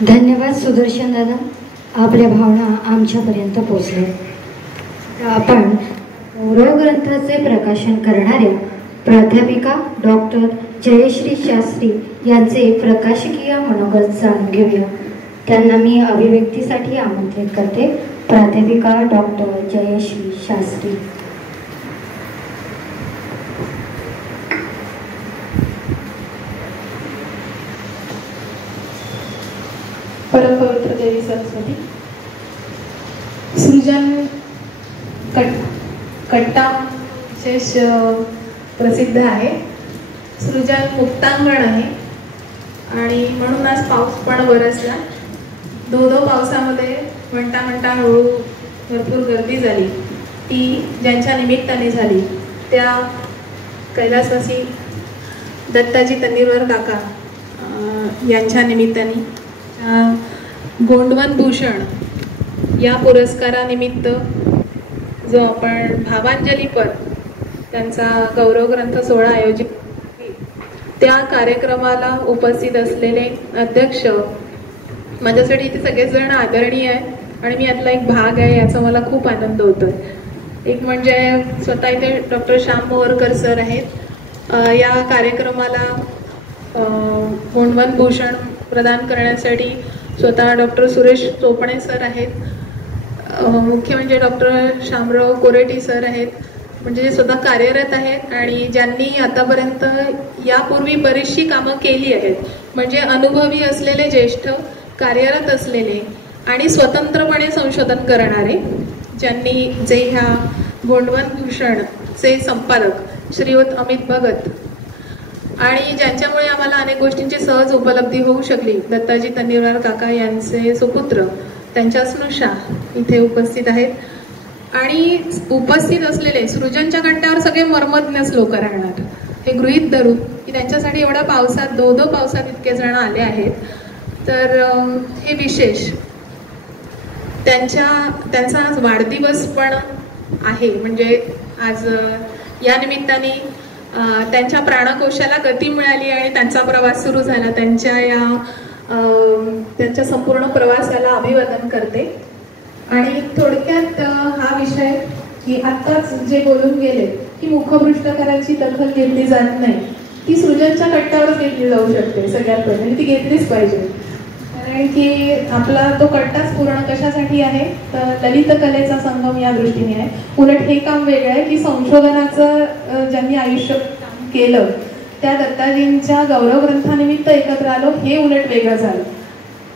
धन्यवाद सुदर्शन दादा, आपल्या भावना आमच्यापर्यंत पोहोचल्या। आपण गौरव ग्रंथाचे प्रकाशन करणाऱ्या प्राध्यापिका डॉक्टर जयश्री शास्त्री यांचे प्रकाशकीय मनोगत जाणून घेऊया। त्यांना मी अभिव्यक्तीसाठी आमंत्रित करते। प्राध्यापिका डॉक्टर जयश्री शास्त्री। परमपवित्र देवी सरस्वती। सृजन कट्टा विशेष प्रसिद्ध आहे। सृजन मुक्तांगण आहे आणि म्हणून आज पाऊस पण बरसला। दो पावसामध्ये म्हणता म्हणता हळू भरपूर गर्दी झाली। ती ज्यांच्या निमित्ताने झाली त्या कैलासवासी दत्ताजी तन्नीरवार काका यांच्या निमित्ताने गोंडवन भूषण या पुरस्कारानिमित्त जो आपण भावांजलीपर त्यांचा गौरव ग्रंथ सोहळा आयोजित त्या कार्यक्रमाला उपस्थित असलेले अध्यक्ष, माझ्यासाठी इथे सगळेच जण आदरणीय आहेत आणि मी यातला एक भाग आहे याचा मला खूप आनंद होतोय। एक म्हणजे स्वतः इथे डॉक्टर श्याम मोहरकर सर आहेत। या कार्यक्रमाला गोंडवन भूषण प्रदान करण्यासाठी स्वतः डॉक्टर सुरेश चोपणे सर आहेत। मुख्य म्हणजे डॉक्टर शामराव कोरेटी सर आहेत, म्हणजे जे स्वतः कार्यरत आहेत आणि ज्यांनी आतापर्यंत यापूर्वी बरीचशी कामं केली आहेत। म्हणजे अनुभवी असलेले, ज्येष्ठ कार्यरत असलेले आणि स्वतंत्रपणे संशोधन करणारे, ज्यांनी जे ह्या गोंडवन भूषणचे संपादक श्रीयुत अमित भगत आणि ज्यांच्यामुळे आम्हाला अनेक गोष्टींची सहज उपलब्धी होऊ शकली, दत्ताजी तन्नीरवार काका यांचे सुपुत्र त्यांच्या स्नुषा इथे उपस्थित आहेत। आणि उपस्थित असलेले सृजनच्या कंट्यावर सगळे मर्मज्ञच लोक राहणार हे गृहीत धरून की त्यांच्यासाठी एवढ्या पावसात दो पावसात इतके जण आले आहेत, तर हे विशेष। त्यांचा आज वाढदिवस पण आहे, म्हणजे आज या निमित्ताने त्यांच्या प्राणकोशाला गती मिळाली आणि त्यांचा प्रवास सुरू झाला। त्यांच्या संपूर्ण प्रवासाला अभिवादन करते। आणि थोडक्यात हा विषय की आत्ताच जे बोलून गेले की मुखपृष्ठकाराची दखल घेतली जात नाही, ती सृजनच्या कट्ट्यावरच घेतली जाऊ शकते सगळ्यात पहिले, ती घेतलीच पाहिजे। कारण की आपला तो कट्टाच पूर्ण कशासाठी आहे तर ललित कलेचा संगम या दृष्टीने आहे। उलट हे काम वेगळं आहे की संशोधनाचं ज्यांनी आयुष्य केलं त्या दत्ताजींच्या गौरव ग्रंथानिमित्त एकत्र आलो, हे उलट वेगळं झालं।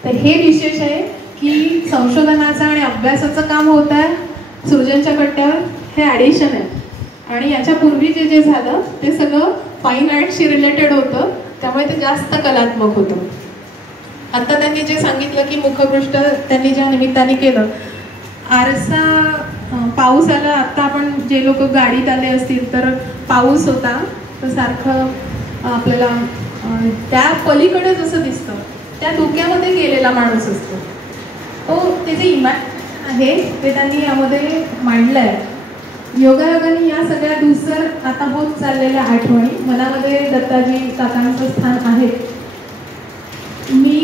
तर हे विशेष आहे की संशोधनाचं आणि अभ्यासाचं काम होत आहे सृजनच्या कट्ट्यावर, हे ॲडिशन आहे। आणि याच्यापूर्वी जे झालं ते सगळं फाईन आर्टशी रिलेटेड होतं, त्यामुळे ते जास्त कलात्मक होतं। आता त्यांनी जे सांगितलं की मुखपृष्ठ त्यांनी ज्या निमित्ताने केलं, आरसा पाऊस आला। आता आपण जे लोक गाडीत आले असतील तर पाऊस होता, तर सारखं आपल्याला त्या पलीकडे जसं दिसतं त्या धुक्यामध्ये गेलेला माणूस असतो, तो त्याचे इमॅजिन आहे ते त्यांनी यामध्ये मांडलं आहे। योगायोगाने या सगळ्या धुसर आता होत चाललेल्या आठवणी मनामध्ये दत्ताजी काकांचं स्थान आहे। मी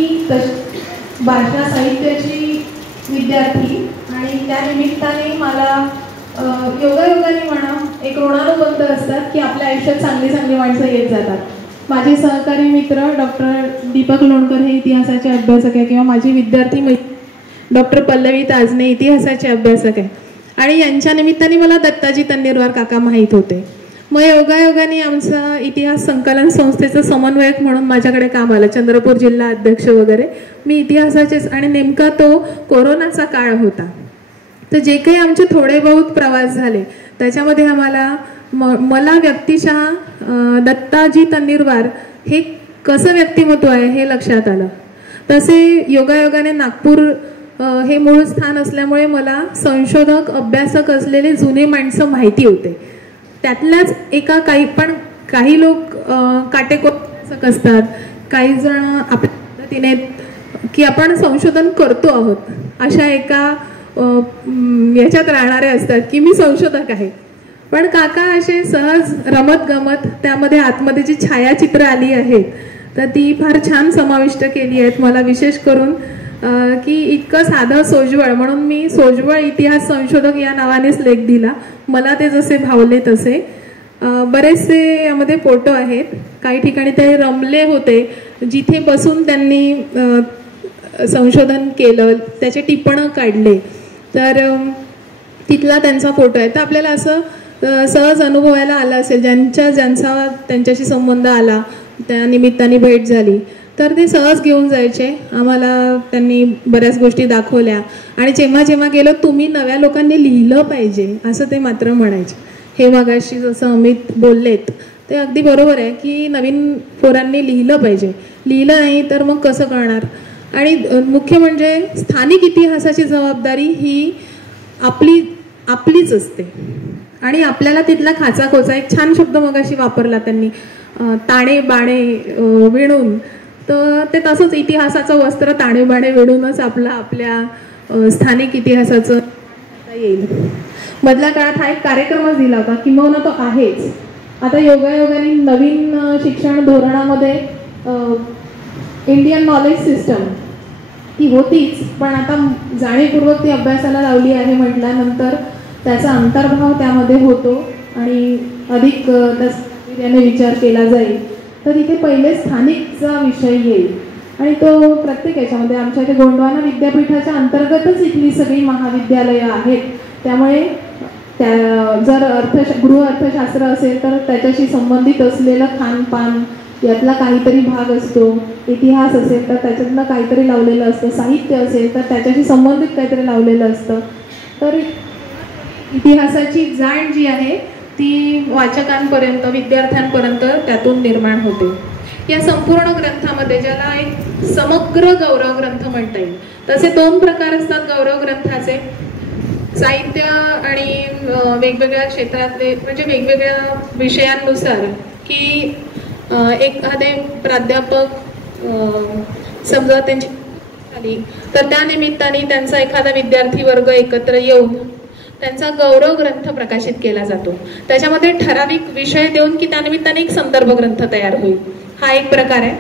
भाषा साहित्याची विद्यार्थी आणि त्या निमित्ताने मला योगायोगाने म्हणा एक ऋणानुबंध असतात की आपल्या आयुष्यात चांगली चांगली माणसं येत जातात। माझे सहकारी मित्र डॉक्टर दीपक लोणकर हे इतिहासाचे अभ्यासक आहे, किंवा माझी विद्यार्थी डॉक्टर पल्लवी ताजने इतिहासाचे अभ्यासक आहे, आणि यांच्या निमित्ताने मला दत्ताजी तन्नीरवार काका माहीत होते। मग योगायोगाने आमचा इतिहास संकलन संस्थेचं समन्वयक म्हणून माझ्याकडे काम आलं, चंद्रपूर जिल्हा अध्यक्ष वगैरे मी इतिहासाचेच। आणि नेमका तो कोरोनाचा काळ होता, तर जे काही आमचे थोडे बहुत प्रवास झाले त्याच्यामध्ये आम्हाला मला व्यक्तिशः दत्ताजी तन्नीरवार हे कसं व्यक्तिमत्व आहे हे लक्षात आलं। तसे योगायोगाने नागपूर हे मूळ स्थान असल्यामुळे मला संशोधक अभ्यासक असलेले जुने माणसं माहिती होते। त्यातल्याच एका काही लोक काटेकोर असतात, काही जण आपल्या पद्धतीने की आपण संशोधन करतो आहोत अशा एका याच्यात राहणारे असतात की मी संशोधक आहे। पण काका असे सहज रमत गमत त्यामध्ये आतमध्ये जी छायाचित्र आली आहेत तर ती फार छान समाविष्ट केली आहेत. मला विशेष करून की इतकं साधं सोज्वळ, म्हणून मी सोज्वळ इतिहास संशोधक या नावानेच लेख दिला. मला ते जसे भावले तसे. बरेचसे यामध्ये फोटो आहेत. काही ठिकाणी ते रमले होते, जिथे बसून त्यांनी संशोधन केलं, त्याचे टिपणं काढले, तर तिथला त्यांचा फोटो आहे. तर आपल्याला असं सहज अनुभवायला आलं असेल, ज्यांचा त्यांच्याशी संबंध आला, त्या निमित्ताने भेट झाली, तर ते सहज घेऊन जायचे. आम्हाला त्यांनी बऱ्याच गोष्टी दाखवल्या आणि जेव्हा जेव्हा गेलो, तुम्ही नव्या लोकांनी लिहिलं पाहिजे असं ते मात्र म्हणायचे. हे मगाशी जसं अमित बोललेत ते अगदी बरोबर आहे की नवीन पोरांनी लिहिलं पाहिजे. लिहिलं नाही तर मग कसं कळणार. आणि मुख्य म्हणजे स्थानिक इतिहासाची जबाबदारी ही आपलीच असते आणि आपल्याला तिथला खाचाखोचा, एक छान शब्द मगाशी वापरला त्यांनी, ताणे बाणे विणून, तर ते तसंच इतिहासाचं वस्त्र ताणे बाणे विणूनच आपल्या स्थानिक इतिहासाचं येईल. मधल्या काळात हा एक कार्यक्रमच दिला होता, किंवा तो आहेच. आता योगायोगाने नवीन शिक्षण धोरणामध्ये इंडियन नॉलेज सिस्टम ती होतीच, पण आता जाणीवपूर्वक ती अभ्यासाला लावली आहे म्हटल्यानंतर त्याचा अंतर्भाव त्यामध्ये होतो आणि अधिक त्याने विचार केला जाईल. तर इथे पहिले स्थानिकचा विषय येईल आणि तो प्रत्येक याच्यामध्ये आमच्या इथे गोंडवाना विद्यापीठाच्या अंतर्गतच इथली सगळी महाविद्यालयं आहेत. त्यामुळे जर गृह अर्थशास्त्र असेल तर त्याच्याशी संबंधित असलेलं खानपान यातला काहीतरी भाग असतो, इतिहास असेल तर त्याच्यातलं काहीतरी लावलेलं असतं, साहित्य असेल तर त्याच्याशी संबंधित काहीतरी लावलेलं असतं. तर इतिहासाची जाण जी आहे ती वाचकांपर्यंत, विद्यार्थ्यांपर्यंत त्यातून निर्माण होते. या संपूर्ण ग्रंथामध्ये, ज्याला एक समग्र गौरव ग्रंथ म्हणता येईल, तसे 2 प्रकार असतात गौरव ग्रंथाचे. साहित्य आणि वेगवेगळ्या क्षेत्रातले, म्हणजे वेगवेगळ्या विषयांनुसार, की एखादे प्राध्यापक समजा त्यांची झाली तर त्या निमित्ताने त्यांचा एखादा विद्यार्थी वर्ग एकत्र येऊन त्यांचा गौरव ग्रंथ प्रकाशित केला जातो. त्याच्यामध्ये ठराविक विषय देऊन की त्यानिमित्ताने एक संदर्भ ग्रंथ तयार होईल, हा एक प्रकार आहे.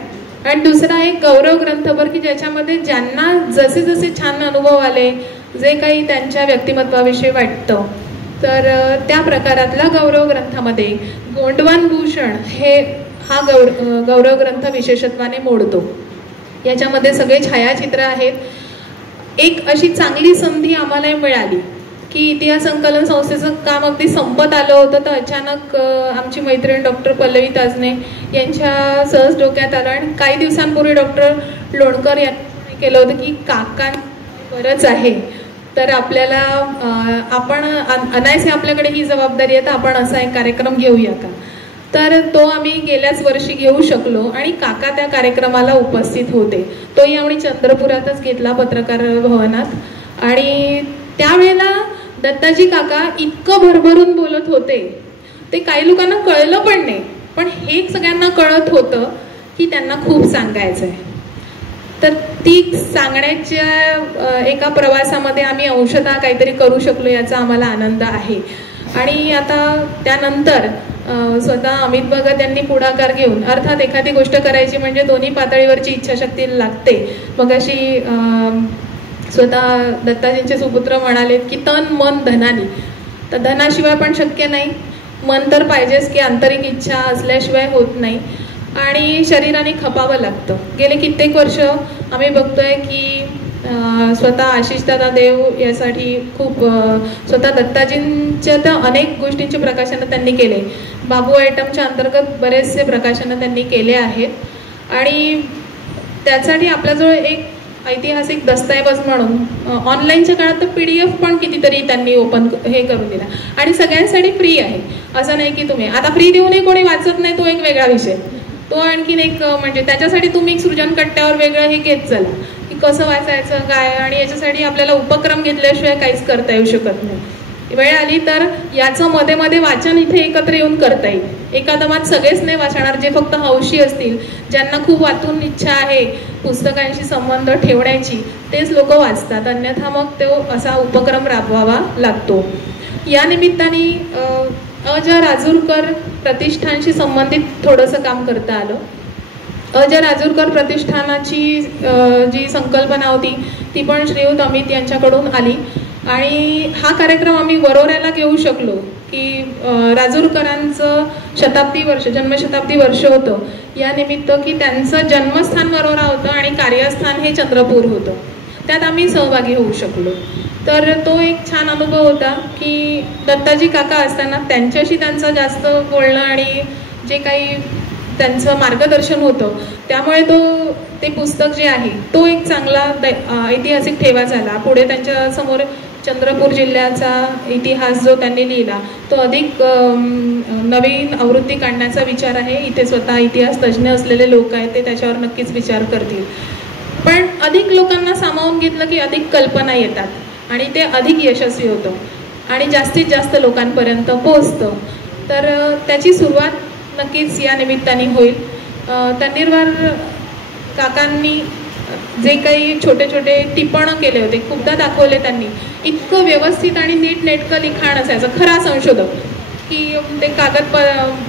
आणि दुसरा एक गौरव ग्रंथभर की ज्याच्यामध्ये ज्यांना जसे जसे छान अनुभव आले, जे काही त्यांच्या व्यक्तिमत्वाविषयी वाटतं, तर त्या प्रकारातला गौरव ग्रंथामध्ये गोंडवान भूषण हा गौरव ग्रंथ विशेषत्वाने मोडतो. याच्यामध्ये सगळे छायाचित्र आहेत. एक अशी चांगली संधी आम्हाला मिळाली की इतिहास संकलन संस्थेचं काम अगदी संपत आलं होतं, तर अचानक आमची मैत्रीण डॉक्टर पल्लवी ताजने यांच्या सहज डोक्यात आलं आणि काही दिवसांपूर्वी डॉक्टर लोणकर यांनी केलं होतं की काकां बरंच आहे, तर आपल्याला आपण अनायसे आपल्याकडे ही जबाबदारी आहे, तर आपण असा एक कार्यक्रम घेऊया का. तर तो आम्ही गेल्याच वर्षी घेऊ शकलो आणि काका त्या कार्यक्रमाला उपस्थित होते. तोही आम्ही चंद्रपुरातच घेतला, पत्रकार भवनात. आणि त्यावेळेला दत्ताजी काका इतकं भरभरून बोलत होते, ते काही लोकांना कळलं पण नाही, पण हे सगळ्यांना कळत होतं की त्यांना खूप सांगायचं आहे. तर ती सांगण्याच्या एका प्रवासामध्ये आम्ही अंशतः काहीतरी करू शकलो, याचा आम्हाला आनंद आहे. आणि आता त्यानंतर स्वतः अमित भगत यांनी पुढाकार घेऊन, अर्थात एखादी गोष्ट करायची म्हणजे दोन्ही पातळीवरची इच्छाशक्ती लागते. मग अशी स्वतः दत्ताजींचे सुपुत्र म्हणालेत की तन मन धनानी, तर धनाशिवाय पण शक्य नाही, मन तर पाहिजेच की आंतरिक इच्छा असल्याशिवाय होत नाही, आणि शरीराने खपावं लागतं. गेले कित्येक वर्ष आम्ही बघतोय की स्वतः आशिषदादा देव यासाठी खूप स्वतः दत्ताजींच्या तर अनेक गोष्टींचे प्रकाशनं त्यांनी केले. बाबू आयटमच्या अंतर्गत बरेचसे प्रकाशनं त्यांनी केले आहेत आणि त्यासाठी आपल्याजवळ एक ऐतिहासिक दस्तऐवज म्हणून ऑनलाईनच्या काळात तर PDF पण कितीतरी त्यांनी ओपन हे करून दिला आणि सगळ्यांसाठी फ्री आहे. असं नाही की तुम्ही आता फ्री देऊनही कोणी वाचत नाही, तो एक वेगळा विषय. तो आणखीन एक म्हणजे त्याच्यासाठी तुम्ही सृजन कट्ट्यावर वेगळं हे घेत चला की कसं वाचायचं काय, आणि याच्यासाठी आपल्याला उपक्रम घेतल्याशिवाय काहीच करता येऊ शकत नाही. वेळ आली तर याचं मध्ये मध्ये वाचन इथे एकत्र येऊन करता येईल. एकादमात सगळेच नाही वाचणार, जे फक्त हौशी असतील, ज्यांना खूप वाचून इच्छा आहे पुस्तकांशी संबंध ठेवण्याची, तेच लोक वाचतात. अन्यथा मग तो असा उपक्रम राबवावा लागतो. या निमित्ताने अ. ज. राजूरकर प्रतिष्ठानशी संबंधित थोडंसं काम करता आलं. अजय राजूरकर प्रतिष्ठानाची जी संकल्पना होती ती पण श्रीयुत अमित यांच्याकडून आली आणि हा कार्यक्रम आम्ही वरोऱ्याला घेऊ शकलो की राजूरकरांचं जन्मशताब्दी वर्ष होतं या निमित्त की त्यांचं जन्मस्थान वरोरा होतं आणि कार्यस्थान हे चंद्रपूर होतं, त्यात आम्ही सहभागी होऊ शकलो. तर तो एक छान अनुभव होता की दत्ताजी काका असताना त्यांच्याशी त्यांचं जास्त बोलणं आणि जे काही त्यांचं मार्गदर्शन होतं त्यामुळे ते पुस्तक जे आहे तो एक चांगला ऐतिहासिक ठेवा झाला. पुढे त्यांच्या समोर चंद्रपूर जिल्ह्याचा इतिहास जो त्यांनी लिहिला तो अधिक नवीन आवृत्ती काढण्याचा विचार आहे. इथे स्वतः इतिहास तज्ज्ञ असलेले लोक आहेत, ते त्याच्यावर नक्कीच विचार करतील. पण अधिक लोकांना सामावून घेतलं की अधिक कल्पना येतात आणि ते अधिक यशस्वी होतं आणि जास्तीत जास्त लोकांपर्यंत पोहोचतं. तर त्याची सुरुवात नक्कीच या निमित्ताने होईल. तन्नीरवार काकांनी जे काही छोटे छोटे टिपणं केले होते, खूपदा दाखवले त्यांनी, इतकं व्यवस्थित आणि नीटनेटकं लिखाण असायचं. खरा संशोधक की ते कागद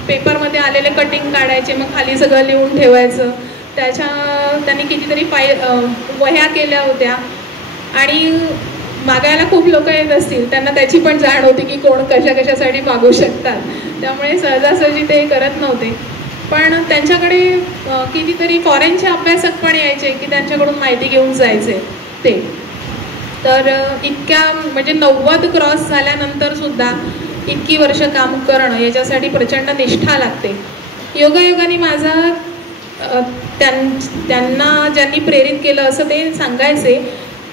पेपरमध्ये आलेले कटिंग काढायचे, मग खाली सगळं लिहून ठेवायचं. त्यांनी कितीतरी वह्या केल्या होत्या आणि मागायला खूप लोक येत असतील, त्यांना त्याची पण जाण होती की कोण कशासाठी मागू शकतात, त्यामुळे सहजासहजी ते करत नव्हते. पण त्यांच्याकडे कितीतरी फॉरेनचे अभ्यासक पण यायचे की त्यांच्याकडून माहिती घेऊन जायचे ते. तर इतक्या म्हणजे 90 क्रॉस झाल्यानंतर सुद्धा इतकी वर्ष काम करणं याच्यासाठी प्रचंड निष्ठा लागते. योगायोगाने माझा त्यांना ज्यांनी प्रेरित केलं असं ते सांगायचे,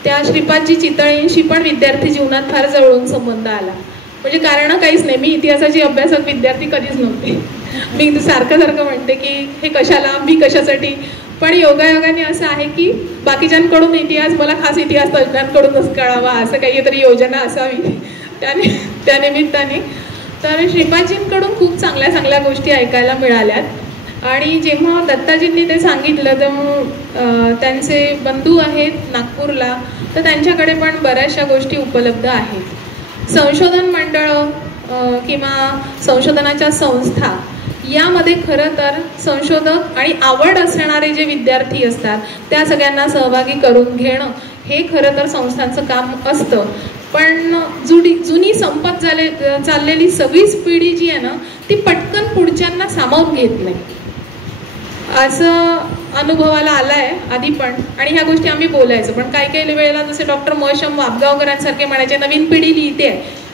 त्या श्रीपादजी चितळेंशी पण विद्यार्थी जीवनात फार जवळून संबंध आला. म्हणजे कारण काहीच नाही, मी इतिहासाची अभ्यासक विद्यार्थी कधीच नव्हते. मी सारखं म्हणते की हे कशाला, मी कशासाठी. पण योगायोगाने असं आहे की बाकीच्यांकडून इतिहास मला खास इतिहास तज्ज्ञांकडूनच कळावा, असं काहीतरी योजना असावी त्या निमित्ताने. तर श्रीपादजींकडून खूप चांगल्या गोष्टी ऐकायला मिळाल्यात. आणि जेव्हा दत्ताजींनी ते सांगितलं तर त्यांचे बंधू आहेत नागपूरला, तर त्यांच्याकडे पण बऱ्याचशा गोष्टी उपलब्ध आहेत. संशोधन मंडळं किंवा संशोधनाच्या संस्था यामध्ये खरं तर संशोधक आणि आवड असणारे जे विद्यार्थी असतात त्या सगळ्यांना सहभागी करून घेणं हे खरं तर संस्थांचं काम असतं. पण जुनी संपत चाललेली सगळीच पिढी जी आहे ना ती पटकन पुढच्यांना सामावून घेत नाही, असं अनुभवाला आलाय आधी पण. आणि ह्या गोष्टी आम्ही बोलायचो, पण काही वेळेला जसे डॉक्टर महशम वाबगावकरांसारखे म्हणायचे, नवीन पिढी लिहिते,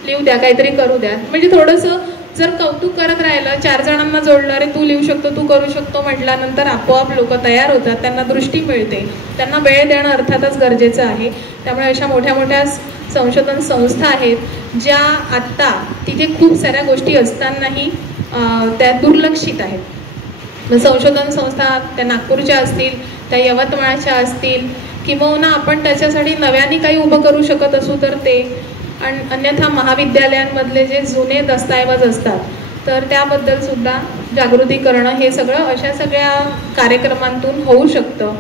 लिहू द्या, काहीतरी करू द्या. म्हणजे थोडंसं जर कौतुक करत राहिलं, 4 जणांना जोडलं, अरे तू लिहू शकतो, तू करू शकतो म्हटल्यानंतर आपोआप लोक तयार होतात, त्यांना दृष्टी मिळते. त्यांना वेळ देणं अर्थातच गरजेचं आहे. त्यामुळे अशा मोठ्या संशोधन संस्था आहेत ज्या आत्ता तिथे खूप साऱ्या गोष्टी असतानाही त्या दुर्लक्षित आहेत. संशोधन संस्था त्या नागपूरच्या असतील, त्या यवतमाळच्या असतील, किंवा आपण त्याच्यासाठी नव्याने काही उभं करू शकत असू तर ते. आणि अन्यथा महाविद्यालयांमधले जे जुने दस्तऐवज असतात तर त्याबद्दल सुद्धा जागृती करणं हे सगळं अशा सगळ्या कार्यक्रमांतून होऊ शकतं.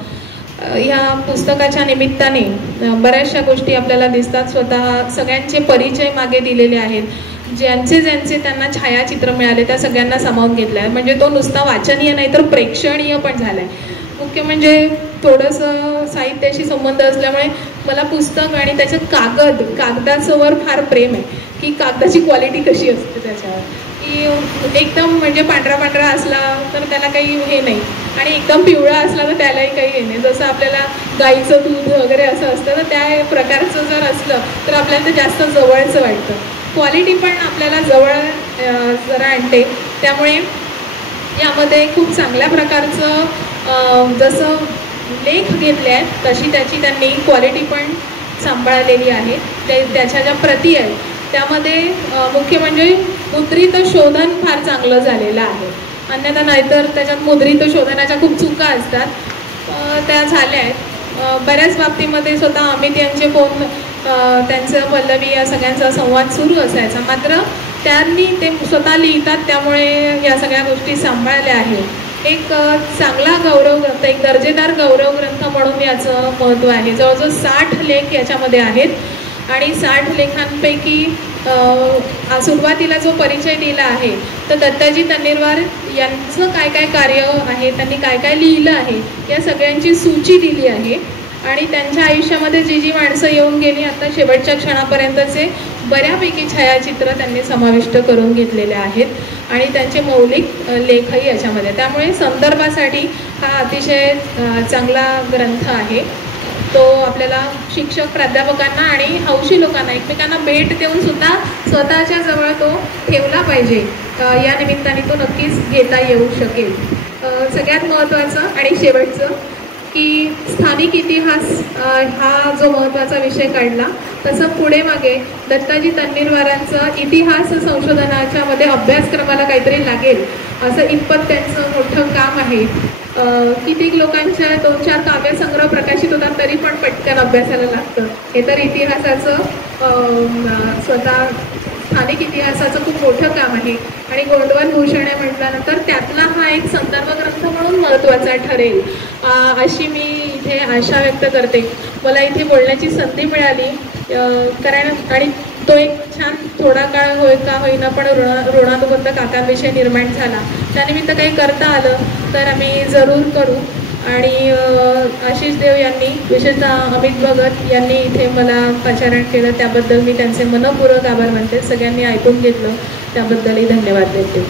ह्या पुस्तकाच्या निमित्ताने बऱ्याचशा गोष्टी आपल्याला दिसतात. स्वतः सगळ्यांचे परिचय मागे दिलेले आहेत. ज्यांचे त्यांना छायाचित्र मिळाले त्या सगळ्यांना सामावून घेतलं आहे. म्हणजे तो नुसता वाचनीय नाही तर प्रेक्षणीय पण झाला आहे. मुख्य म्हणजे थोडंसं साहित्याशी संबंध असल्यामुळे मला पुस्तक आणि त्याच्यात कागदाचं फार प्रेम आहे की कागदाची क्वालिटी कशी असते त्याच्यावर, की एकदम म्हणजे पांढरा असला तर त्याला काही हे नाही आणि एकदम पिवळा असला तर त्यालाही काही हे नाही. जसं आपल्याला गाईचं दूध वगैरे असं असतं तर त्या प्रकारचं जर असलं तर आपल्याला ते जास्त जवळचं वाटतं. क्वालिटी पण आपल्याला जवळ जरा आणते. त्यामुळे यामध्ये खूप चांगल्या प्रकारचं जसं लेख घेतले आहेत तशी त्याची त्यांनी क्वालिटी पण सांभाळलेली आहे. त्याच्या ज्या प्रती आहेत त्यामध्ये मुख्य म्हणजे मुद्रित शोधन फार चांगलं झालेलं आहे. अन्यथा नाहीतर त्याच्यात मुद्रित शोधनाच्या खूप चुका असतात, त्या झाल्या आहेत. बऱ्याच बाबतीमध्ये स्वतः अमित यांचे फोन, त्यांचं पल्लवी या सगळ्यांचा संवाद सुरू असायचा. मात्र त्यांनी ते स्वतः लिहितात त्यामुळे या सगळ्या गोष्टी सांभाळल्या आहेत. एक चांगला गौरव ग्रंथ, एक दर्जेदार गौरव ग्रंथ म्हणून याचं महत्त्व आहे. जवळजवळ 60 लेख याच्यामध्ये आहेत आणि 60 लेखांपैकी सुरुवातीला जो परिचय दिला आहे, तर दत्ताजी तन्नीरवार यांचं काय काय कार्य आहे, त्यांनी काय काय लिहिलं आहे, या सगळ्यांची सूची दिली आहे. आणि त्यांच्या आयुष्यामध्ये जी जी माणसं येऊन गेली, आता शेवटच्या क्षणापर्यंतचे बऱ्यापैकी छायाचित्र त्यांनी समाविष्ट करून घेतलेले आहेत आणि त्यांचे मौलिक लेखही याच्यामध्ये. त्यामुळे संदर्भासाठी हा अतिशय चांगला ग्रंथ आहे. तो आपल्याला शिक्षक, प्राध्यापकांना आणि हौशी लोकांना एकमेकांना भेट देऊन सुद्धा स्वतःच्या जवळ तो ठेवला पाहिजे. या निमित्ताने तो नक्कीच घेता येऊ शकेल. सगळ्यात महत्त्वाचं आणि शेवटचं की स्थानिक इतिहास हा जो महत्त्वाचा विषय काढला, तसं पुढे मागे दत्ताजी तन्नीरवारांचं इतिहास संशोधनाच्या मध्ये अभ्यासक्रमाला काहीतरी लागेल असं इतपत त्यांचं मोठं काम आहे. कितीक लोकांच्या 2-4 काव्यसंग्रह प्रकाशित होतात तरी पण पटकन अभ्यासाला लागतं. हे तर इतिहासाचं स्वतः स्थानिक इतिहासाचं खूप मोठं काम आहे. आणि गोंडवन भूषणे म्हटल्यानंतर त्यातला हा एक संदर्भ ग्रंथ म्हणून महत्त्वाचा ठरेल अशी मी इथे आशा व्यक्त करते. मला इथे बोलण्याची संधी मिळाली कारण आणि तो एक छान थोडा काळ होय का होईना पण ऋणानुबंध काकांविषयी निर्माण झाला. त्यानिमित्त काही करता आलं तर आम्ही जरूर करू. आणि आशिष देव यांनी, विशेषतः अमित भगत यांनी इथे मला पाचारण केलं, त्याबद्दल मी त्यांचे मनपूर्वक आभार मानते. सगळ्यांनी ऐकून घेतलं त्याबद्दलही धन्यवाद देते.